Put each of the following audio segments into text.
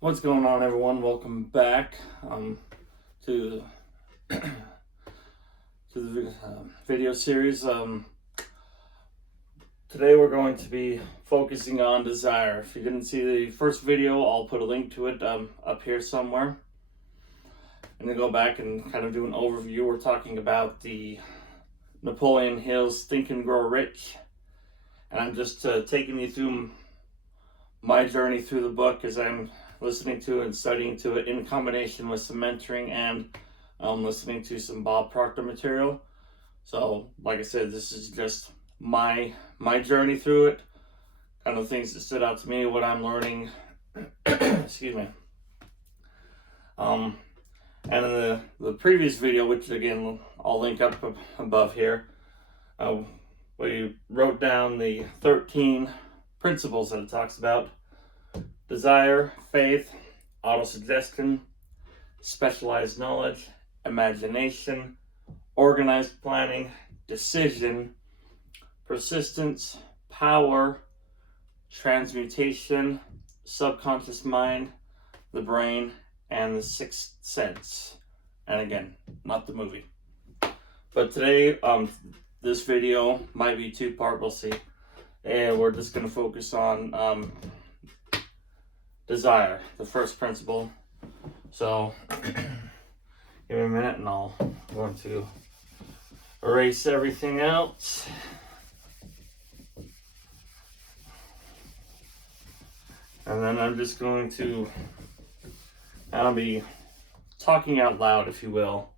What's going on, everyone? Welcome back to the video series. Today we're going to be focusing on desire. If you didn't see the first video, I'll put a link to it up here somewhere. And then go back and kind of do an overview. We're talking about the Napoleon Hill's Think and Grow Rich. And I'm just taking you through my journey through the book as I'm listening to and studying to it in combination with some mentoring and listening to some Bob Proctor material. So, like I said, this is just my journey through it, kind of things that stood out to me, what I'm learning. Excuse me. And in the previous video, which again I'll link up above here, we wrote down the 13 principles that it talks about: desire, faith, autosuggestion, specialized knowledge, imagination, organized planning, decision, persistence, power, transmutation, subconscious mind, the brain, and the sixth sense. And again, not the movie. But today, this video might be two-part, we'll see. And we're just going to focus on desire, the first principle. So, give me a minute and I'm going to erase everything else. And then I'm just going to, I'll be talking out loud, if you will.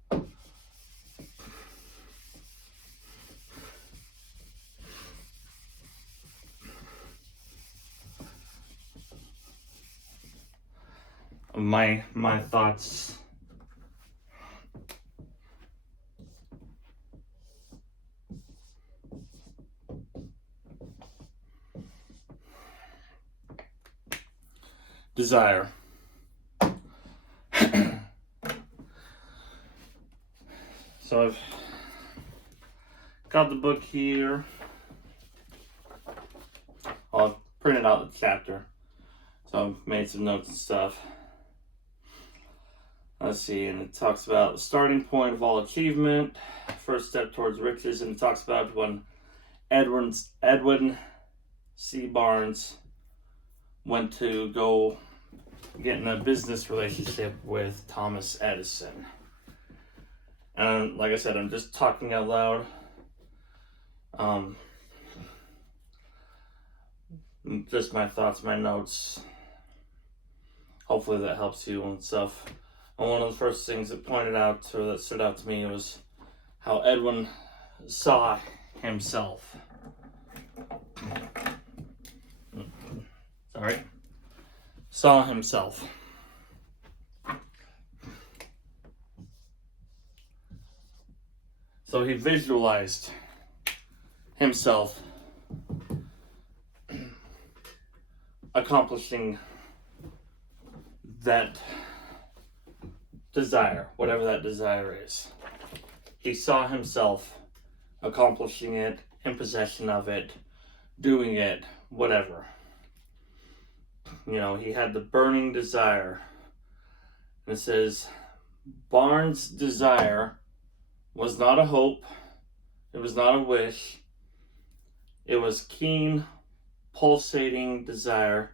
My thoughts. Desire. So I've got the book here. I've printed out the chapter. So I've made some notes and stuff. Let's see, and it talks about the starting point of all achievement, first step towards riches, and it talks about when Edwin C. Barnes went to go get in a business relationship with Thomas Edison. And like I said, I'm just talking out loud. Just my thoughts, my notes. Hopefully that helps you and stuff. And one of the first things that pointed out or that stood out to me was how Edwin saw himself. Saw himself. So he visualized himself accomplishing that desire, whatever that desire is. He saw himself accomplishing it, in possession of it, doing it, whatever. You know, he had the burning desire. And it says, Barnes' desire was not a hope, it was not a wish, it was keen, pulsating desire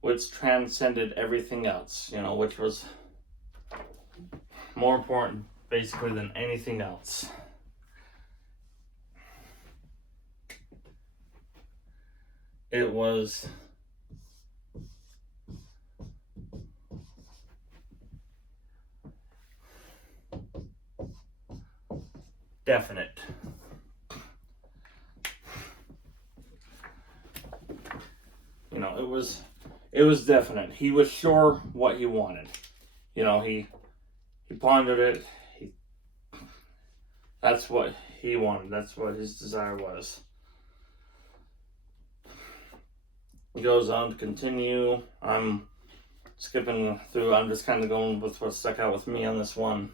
which transcended everything else, you know, which was more important basically than anything else. It was definite. You know, it was definite. He was sure what he wanted. You know, he pondered it. That's what he wanted. That's what his desire was. He goes on to continue. I'm skipping through. I'm just kind of going with what stuck out with me on this one.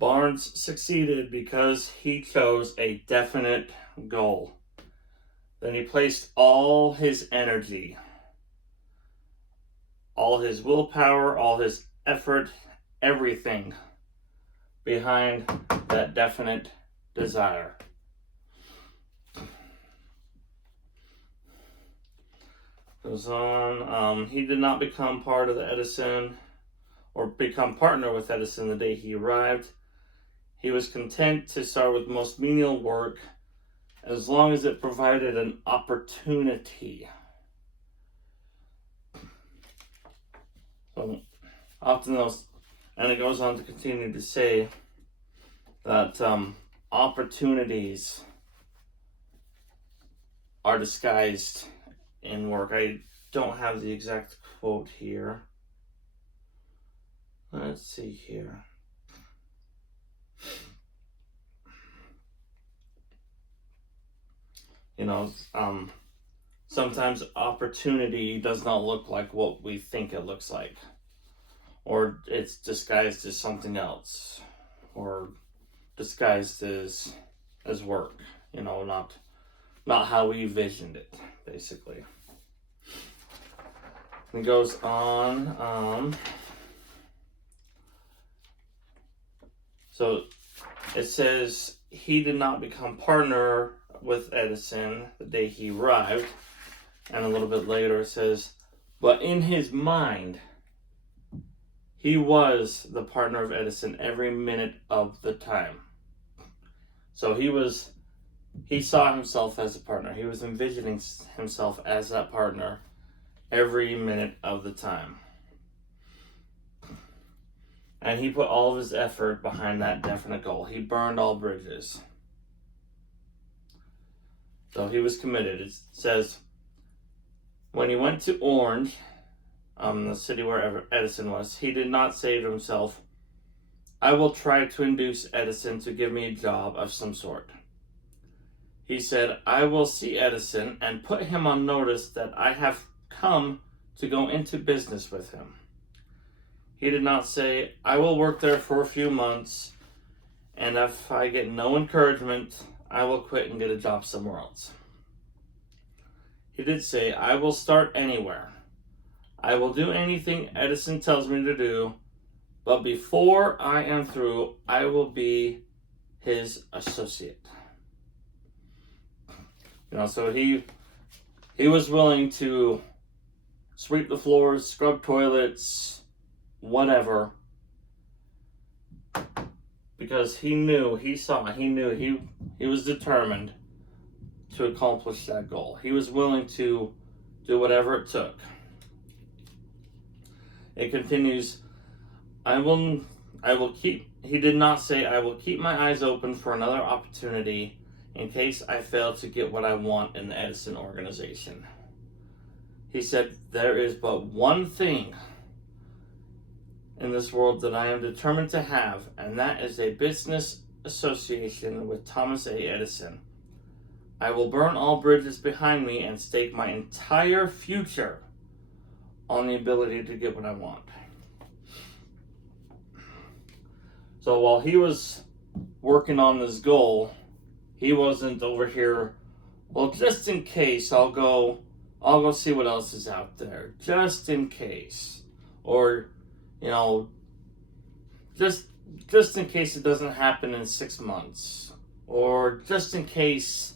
Barnes succeeded because he chose a definite goal. Then he placed all his energy all his willpower, all his effort, everything behind that definite desire. Goes on, he did not become part of the Edison or become partner with Edison the day he arrived. He was content to start with the most menial work as long as it provided an opportunity. So often those, and it goes on to continue to say that opportunities are disguised in work. I don't have the exact quote here. Let's see here. You know, sometimes opportunity does not look like what we think it looks like, or it's disguised as something else, or disguised as work. You know, not how we envisioned it, basically. It goes on. So it says he did not become partner with Edison the day he arrived. And a little bit later it says, but in his mind, he was the partner of Edison every minute of the time. So he saw himself as a partner. He was envisioning himself as that partner every minute of the time. And he put all of his effort behind that definite goal. He burned all bridges. So he was committed. It says, when he went to Orange, the city where Edison was, he did not say to himself, I will try to induce Edison to give me a job of some sort. He said, I will see Edison and put him on notice that I have come to go into business with him. He did not say, I will work there for a few months, and if I get no encouragement, I will quit and get a job somewhere else. He did say, I will start anywhere. I will do anything Edison tells me to do, but before I am through, I will be his associate. You know, so he was willing to sweep the floors, scrub toilets, whatever, because he was determined to accomplish that goal. He was willing to do whatever it took. It continues, he did not say, I will keep my eyes open for another opportunity in case I fail to get what I want in the Edison organization. He said, there is but one thing in this world that I am determined to have, and that is a business association with Thomas A. Edison. I will burn all bridges behind me and stake my entire future on the ability to get what I want. So while he was working on this goal, he wasn't over here, well, just in case I'll go see what else is out there, just in case. Or, you know, just in case it doesn't happen in 6 months. Or just in case,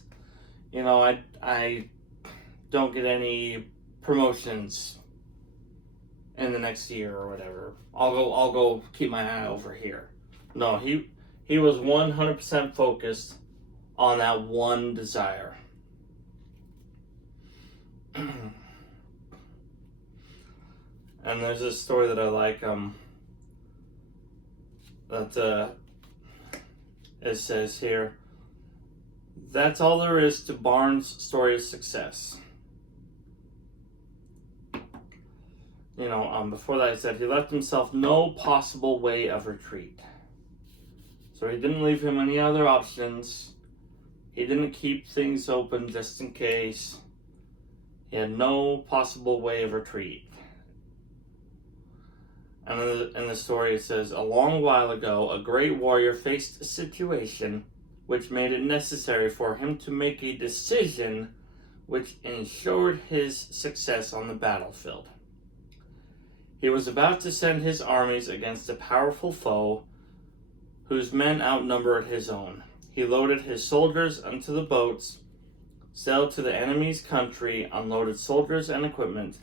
you know, I don't get any promotions in the next year or whatever. I'll go keep my eye over here. No, he was 100% focused on that one desire. And there's this story that I like, that it says here, that's all there is to Barnes' story of success. You know, before that I said he left himself no possible way of retreat. So he didn't leave him any other options. He didn't keep things open just in case. He had no possible way of retreat. And in the story it says, a long while ago, a great warrior faced a situation which made it necessary for him to make a decision which ensured his success on the battlefield. He was about to send his armies against a powerful foe whose men outnumbered his own. He loaded his soldiers onto the boats, sailed to the enemy's country, unloaded soldiers and equipment,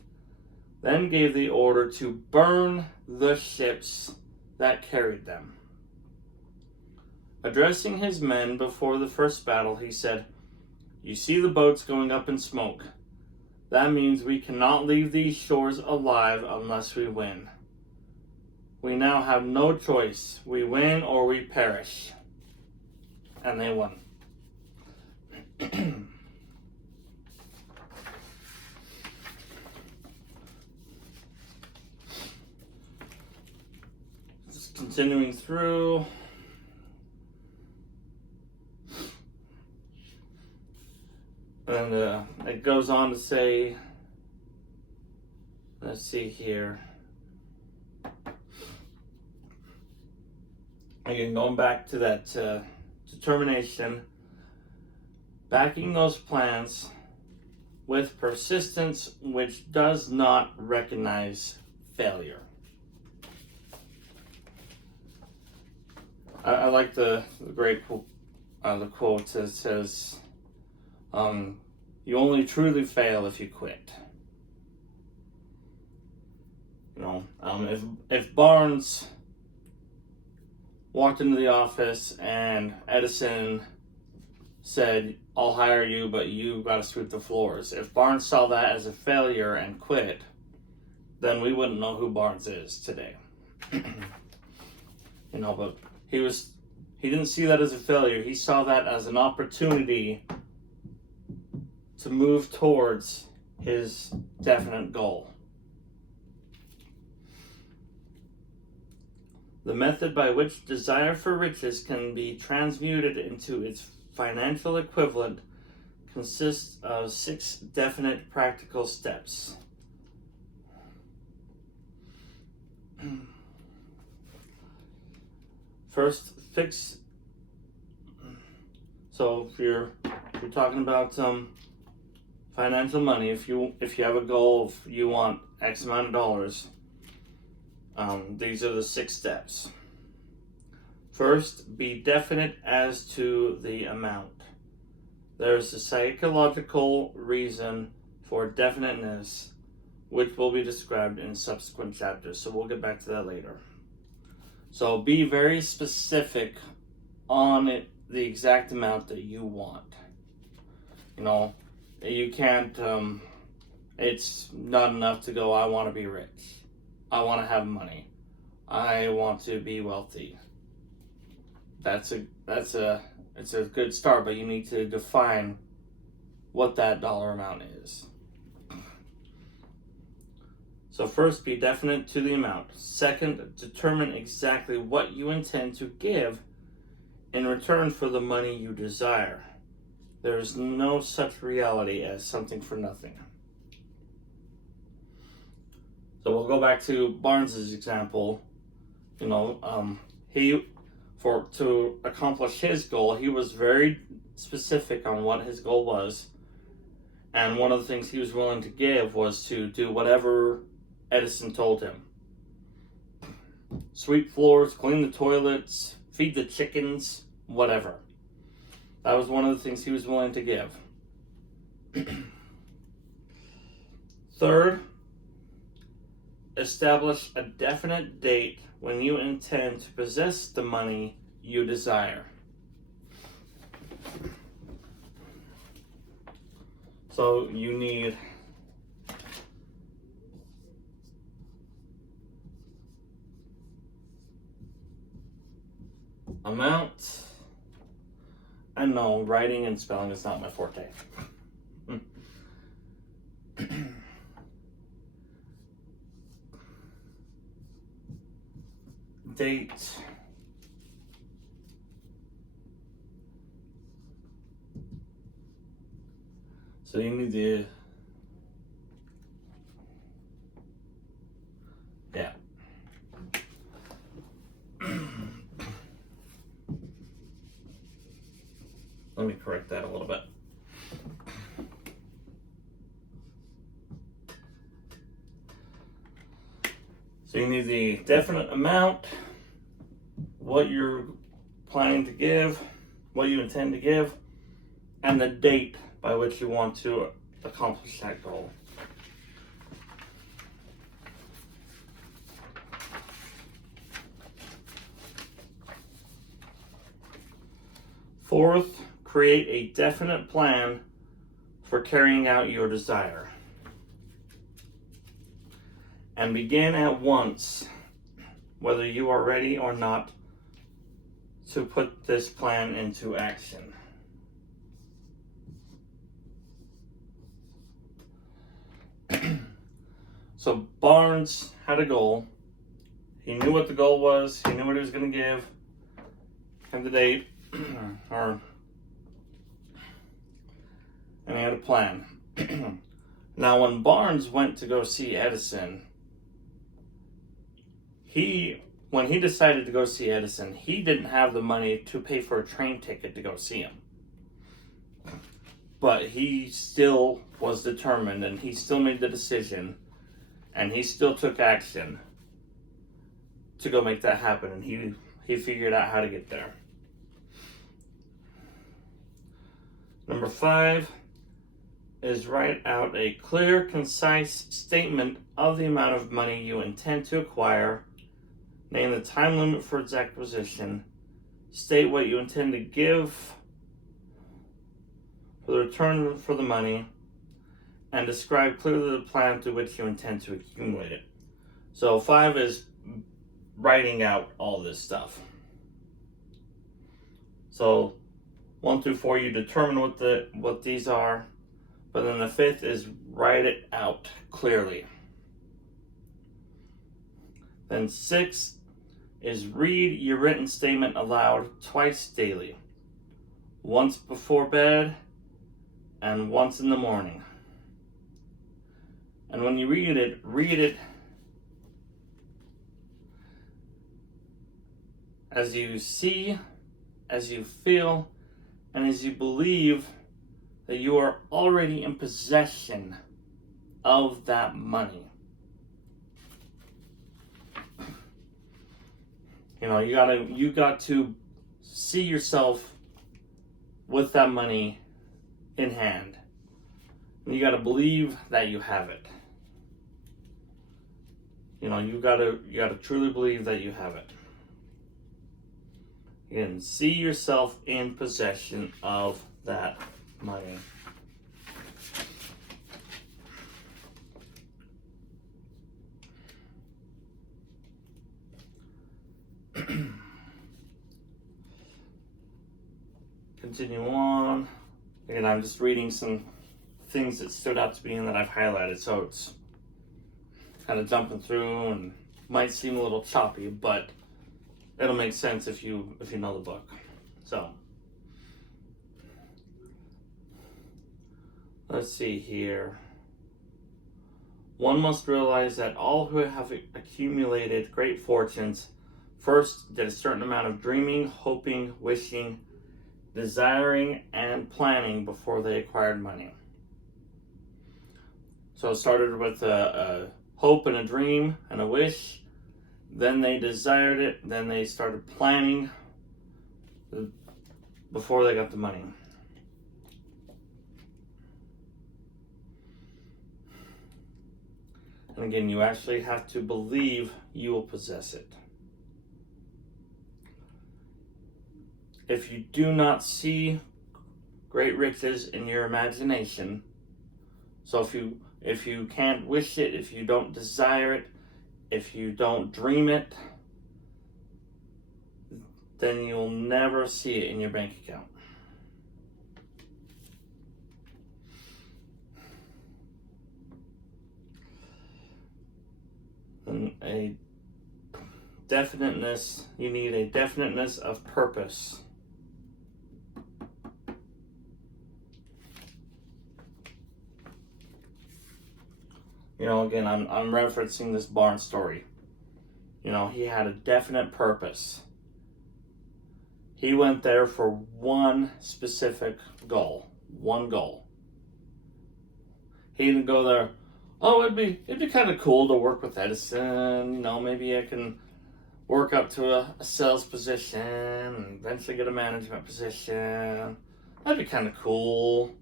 then gave the order to burn the ships that carried them. Addressing his men before the first battle, he said, "You see the boats going up in smoke. That means we cannot leave these shores alive unless we win. We now have no choice. We win or we perish." And they won. Just continuing through. And it goes on to say, let's see here. Again, going back to that determination, backing those plans with persistence which does not recognize failure. I like the great the quote that says, "You only truly fail if you quit." You know, if Barnes walked into the office and Edison said, "I'll hire you, but you got to sweep the floors," if Barnes saw that as a failure and quit, then we wouldn't know who Barnes is today. You know, but he didn't see that as a failure. He saw that as an opportunity to move towards his definite goal. The method by which desire for riches can be transmuted into its financial equivalent consists of 6 definite practical steps. First, fix. So if you're talking about financial money, if you have a goal, if you want X amount of dollars, these are the 6 steps. First, be definite as to the amount. There is a psychological reason for definiteness, which will be described in subsequent chapters. So we'll get back to that later. So be very specific on it, the exact amount that you want. You know, you can't, it's not enough to go, "I want to be rich. I want to have money. I want to be wealthy." It's a good start, but you need to define what that dollar amount is. So first, be definite to the amount. Second, determine exactly what you intend to give in return for the money you desire. There is no such reality as something for nothing. So we'll go back to Barnes's example. You know, to accomplish his goal, he was very specific on what his goal was. And one of the things he was willing to give was to do whatever Edison told him. Sweep floors, clean the toilets, feed the chickens, whatever. That was one of the things he was willing to give. Third, establish a definite date when you intend to possess the money you desire. So you need amount. And no, writing and spelling is not my forte. Date. So you need the, yeah. Let me correct that a little bit. So you need the definite amount, what you're planning to give, what you intend to give, and the date by which you want to accomplish that goal. Fourth, create a definite plan for carrying out your desire. And begin at once, whether you are ready or not, to put this plan into action. So Barnes had a goal. He knew what the goal was. He knew what he was going to give. And the date. And he had a plan. Now, when Barnes went to go see Edison, when he decided to go see Edison, he didn't have the money to pay for a train ticket to go see him. But he still was determined, and he still made the decision, and he still took action to go make that happen, and he figured out how to get there. Number 5 is write out a clear, concise statement of the amount of money you intend to acquire. Name the time limit for its acquisition. State what you intend to give for the return for the money. And describe clearly the plan to which you intend to accumulate it. So 5 is writing out all this stuff. So 1 through 4, you determine what these are. But then the 5th is write it out clearly. Then 6 is read your written statement aloud twice daily. Once before bed and once in the morning. And when you read it as you see, as you feel, and as you believe that you are already in possession of that money. You know, you got to see yourself with that money in hand. You got to believe that you have it. You know, you got to truly believe that you have it. And see yourself in possession of that money. Continue on. And I'm just reading some things that stood out to me and that I've highlighted. So it's kind of jumping through and might seem a little choppy, but it'll make sense if you know the book. So let's see here. One must realize that all who have accumulated great fortunes first did a certain amount of dreaming, hoping, wishing, desiring, and planning before they acquired money. So it started with a hope and a dream and a wish. Then they desired it. Then they started planning before they got the money. And again, you actually have to believe you will possess it. If you do not see great riches in your imagination, so if you can't wish it, if you don't desire it, if you don't dream it, then you'll never see it in your bank account. And you need a definiteness of purpose. You know, again, I'm referencing this Barnes story. You know, he had a definite purpose. He went there for one specific goal. One goal. He didn't go there, oh, it'd be kind of cool to work with Edison. You know, maybe I can work up to a sales position and eventually get a management position. That'd be kind of cool.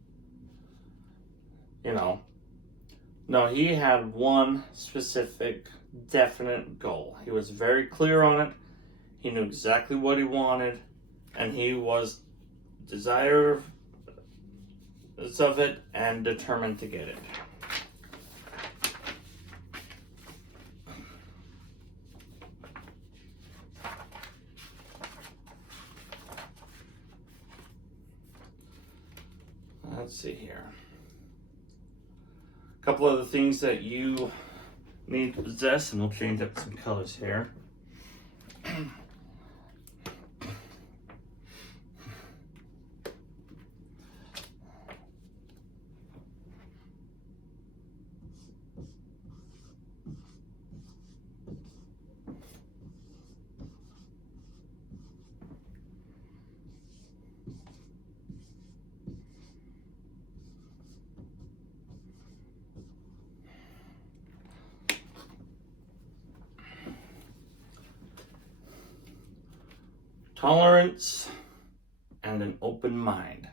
You know, no, he had one specific, definite goal. He was very clear on it. He knew exactly what he wanted, and he was desirous of it and determined to get it. Let's see here. A couple other things that you need to possess, and we'll change up some colors here. Tolerance and an open mind.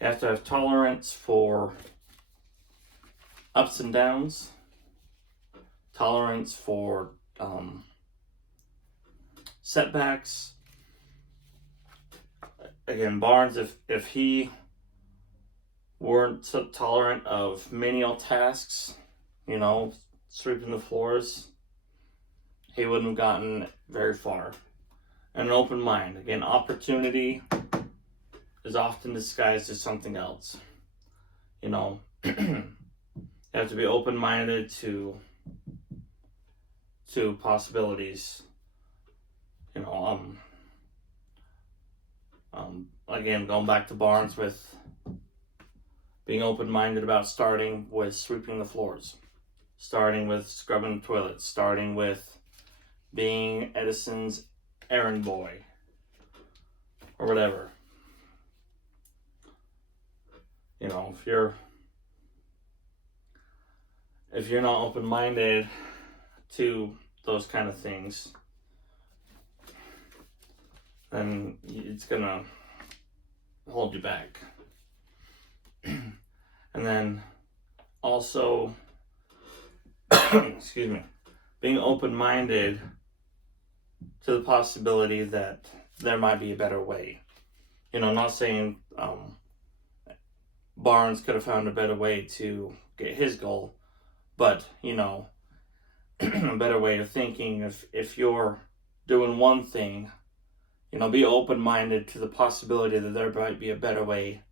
You have to have tolerance for ups and downs, tolerance for setbacks. Again, Barnes, if he weren't so tolerant of menial tasks, you know, sweeping the floors, he wouldn't have gotten very far. And an open mind. Again, opportunity is often disguised as something else. You know, you have to be open-minded to possibilities. You know, again, going back to Barnes with being open-minded about starting with sweeping the floors, starting with scrubbing the toilets, starting with being Edison's errand boy, or whatever. You know, if you're not open-minded to those kind of things, then it's gonna hold you back. And then also, excuse me, being open-minded to the possibility that there might be a better way. You know, not saying Barnes could have found a better way to get his goal, but, you know, a better way of thinking. If you're doing one thing, you know, be open-minded to the possibility that there might be a better way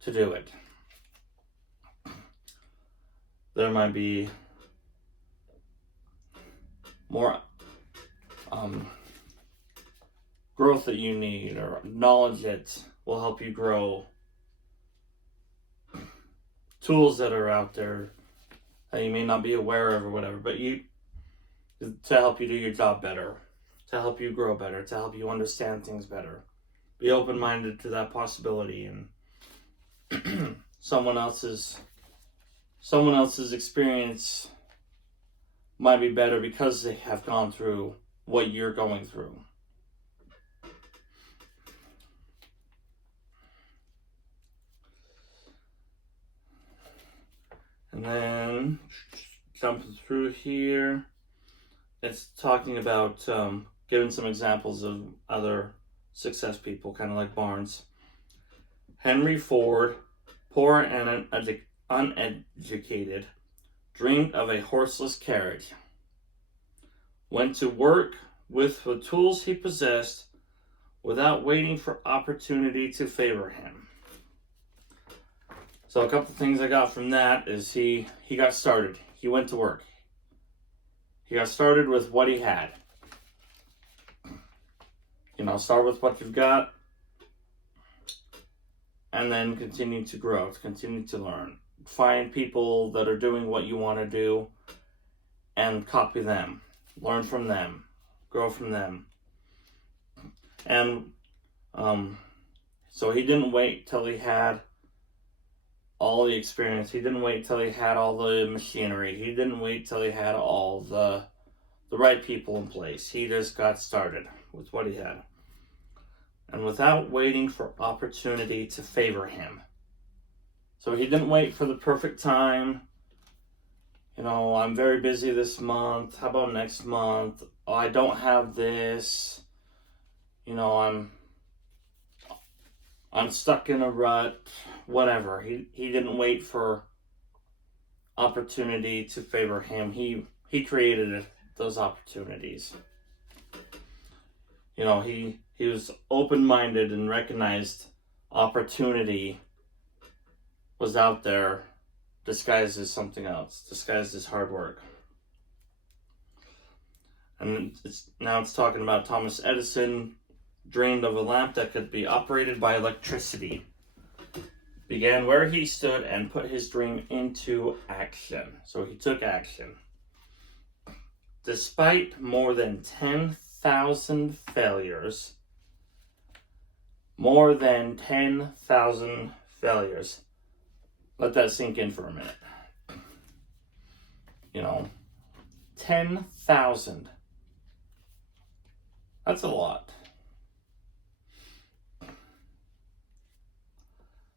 to do it. There might be more growth that you need, or knowledge that will help you grow, tools that are out there that you may not be aware of or whatever, but to help you do your job better, to help you grow better, to help you understand things better. Be open-minded to that possibility, and someone else's experience might be better because they have gone through what you're going through. And then jumping through here, it's talking about giving some examples of other success people, kind of like Barnes. Henry Ford, poor and uneducated, dreamed of a horseless carriage, went to work with the tools he possessed without waiting for opportunity to favor him. So a couple things I got from that is he got started. He went to work. He got started with what he had. You know, start with what you've got, and then continue to grow, continue to learn. Find people that are doing what you want to do and copy them. Learn from them. Grow from them. And so he didn't wait till he had all the experience. He didn't wait till he had all the machinery. He didn't wait till he had all the right people in place. He just got started with what he had. And without waiting for opportunity to favor him. So he didn't wait for the perfect time. You know, I'm very busy this month. How about next month? Oh, I don't have this. You know, I'm stuck in a rut. Whatever. He didn't wait for opportunity to favor him. He created those opportunities. You know, he was open-minded and recognized opportunity was out there disguised as something else, disguised as hard work. And now it's talking about Thomas Edison dreamed of a lamp that could be operated by electricity. Began where he stood and put his dream into action. So he took action. Despite more than 10,000 failures, let that sink in for a minute. You know, 10,000. That's a lot.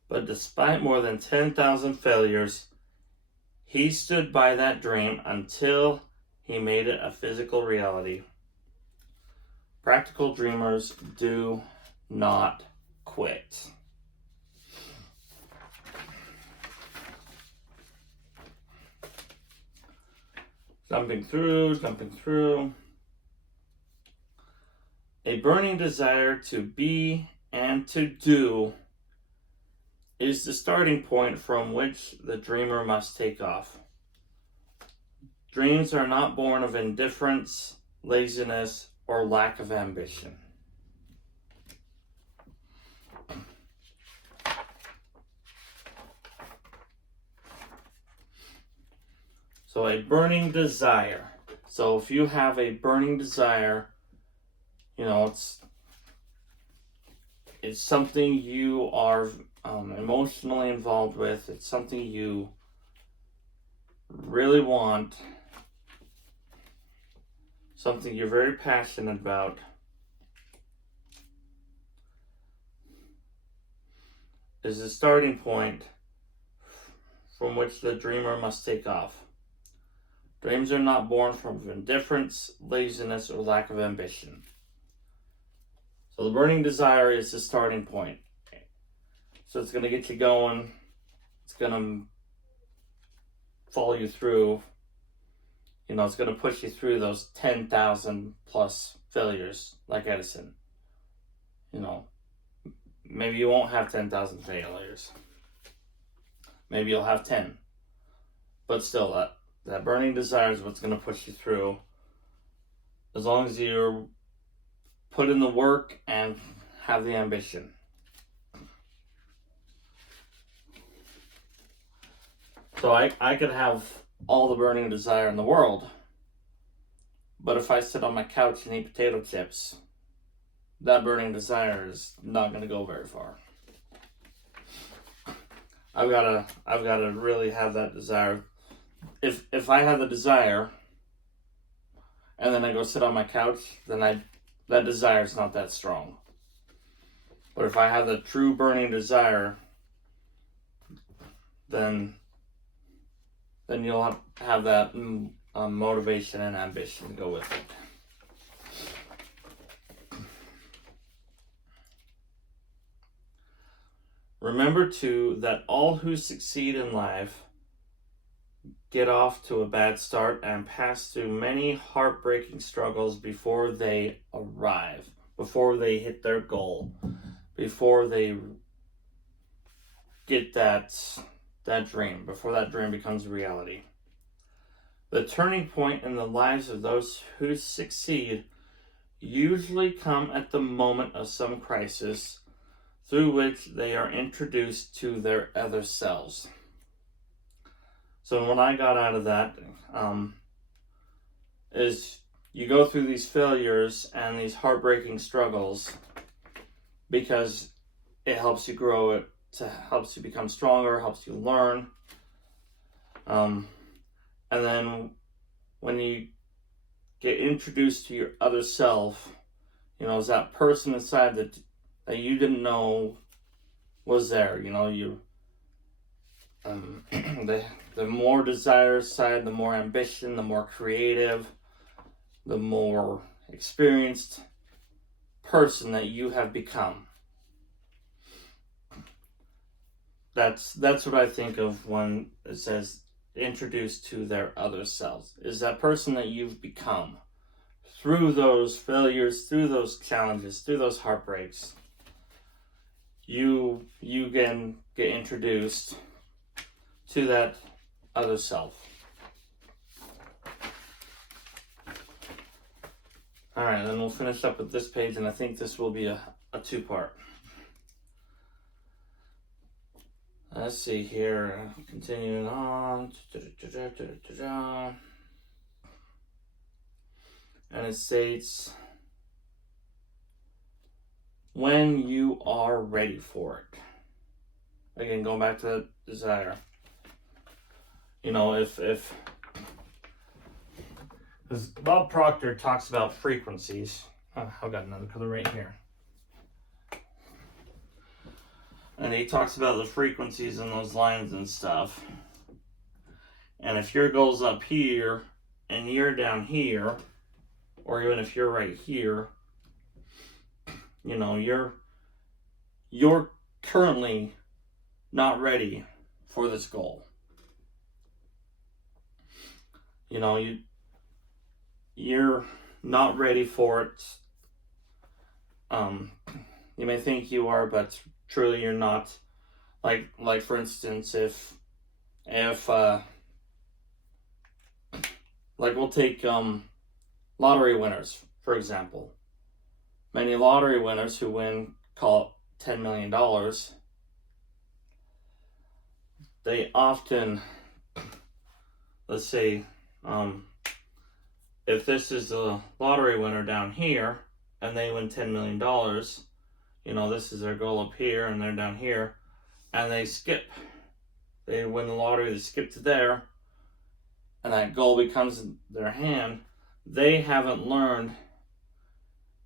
But despite more than 10,000 failures, he stood by that dream until he made it a physical reality. Practical dreamers do not quit. Jumping through. A burning desire to be and to do is the starting point from which the dreamer must take off. Dreams are not born of indifference, laziness, or lack of ambition. So a burning desire. So if you have a burning desire, you know, it's something you are emotionally involved with. It's something you really want. Something you're very passionate about. Is the starting point from which the dreamer must take off. Dreams are not born from indifference, laziness, or lack of ambition. So the burning desire is the starting point. So it's going to get you going. It's going to follow you through. You know, it's going to push you through those 10,000 plus failures like Edison. You know, maybe you won't have 10,000 failures. Maybe you'll have 10. But still, that burning desire is what's going to push you through. As long as you put in the work and have the ambition. So I could have all the burning desire in the world, but if I sit on my couch and eat potato chips, that burning desire is not going to go very far. I've got to really have that desire. If I have the desire and then I go sit on my couch, then that desire is not that strong. But if I have the true burning desire, then you'll have that motivation and ambition to go with it. Remember too that all who succeed in life get off to a bad start and pass through many heartbreaking struggles before they arrive, before they hit their goal, before they get that dream, before that dream becomes reality. The turning point in the lives of those who succeed usually come at the moment of some crisis through which they are introduced to their other selves. So what I got out of that is you go through these failures and these heartbreaking struggles because it helps you grow it helps you become stronger, helps you learn. And then when you get introduced to your other self, you know, is that person inside that you didn't know was there. You know, you the more desire side, the more ambition, the more creative, the more experienced person that you have become. That's what I think of when it says introduced to their other selves. Is that person that you've become through those failures, through those challenges, through those heartbreaks. You can get introduced to that other self. Alright, then we'll finish up with this page, and I think this will be a two-part. Let's see here, continuing on. And it states, when you are ready for it. Again, going back to the desire. You know, if Bob Proctor talks about frequencies. Oh, I've got another color right here. And he talks about the frequencies and those lines and stuff. And if your goal's up here and you're down here, or even if you're right here, you know, you're currently not ready for this goal. You know, you're not ready for it. You may think you are, but truly you're not. Like for instance, if like we'll take lottery winners, for example. Many lottery winners who win, call it $10 million, they often, let's say, if this is the lottery winner down here, and they win $10 million, you know, this is their goal up here, and they're down here, and they skip. They win the lottery, they skip to there, and that goal becomes in their hand. They haven't learned,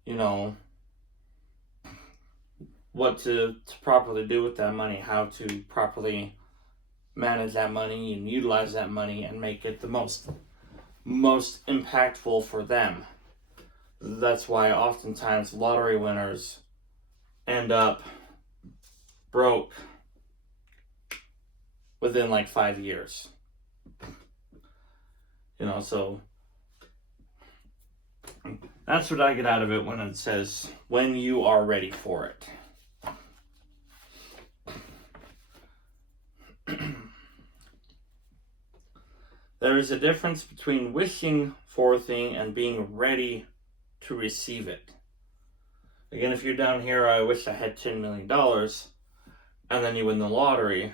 you know, what to properly do with that money, how to properly manage that money and utilize that money and make it the most impactful for them. That's why oftentimes lottery winners end up broke within like 5 years. You know, so that's what I get out of it when it says, when you are ready for it. There is a difference between wishing for a thing and being ready to receive it. Again, if you're down here, I wish I had $10 million, and then you win the lottery,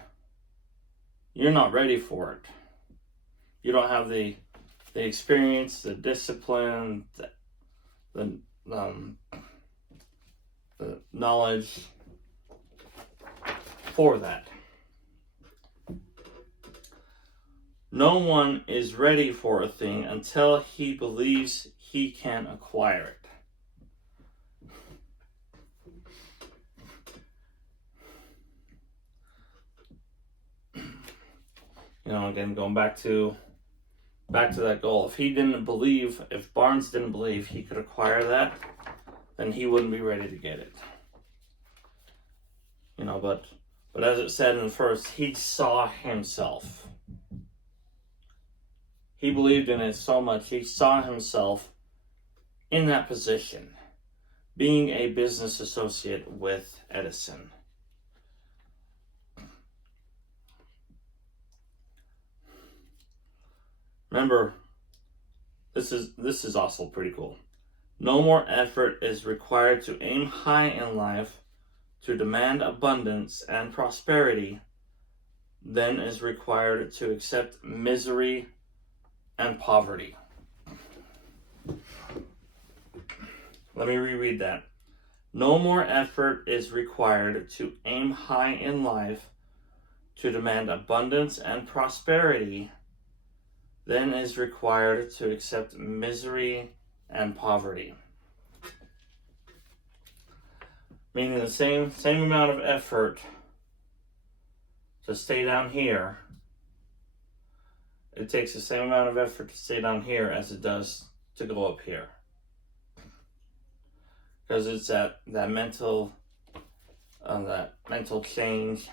you're not ready for it. You don't have the experience, the discipline, the knowledge for that. No one is ready for a thing until he believes he can acquire it. You know, again, going back to that goal. If Barnes didn't believe he could acquire that, then he wouldn't be ready to get it. You know, but as it said in the first, he saw himself. He believed in it so much, he saw himself in that position, being a business associate with Edison. Remember, this is also pretty cool. No more effort is required to aim high in life, to demand abundance and prosperity, than is required to accept misery and poverty. Let me reread that. No more effort is required to aim high in life, to demand abundance and prosperity, than is required to accept misery and poverty. Meaning the same amount of effort to stay down here, it takes the same amount of effort to stay down here as it does to go up here. Because it's that mental change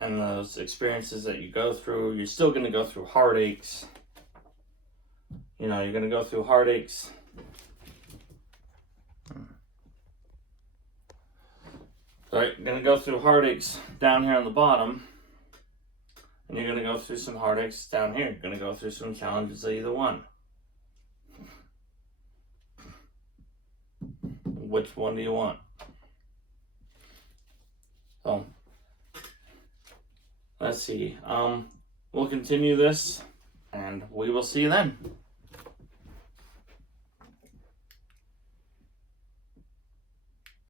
and those experiences that you go through. You're still going to go through heartaches. You know, you're going to go through heartaches. So you're going to go through heartaches down here on the bottom. And you're going to go through some heartaches down here. You're going to go through some challenges of either one. Which one do you want? So, let's see. We'll continue this, and we will see you then.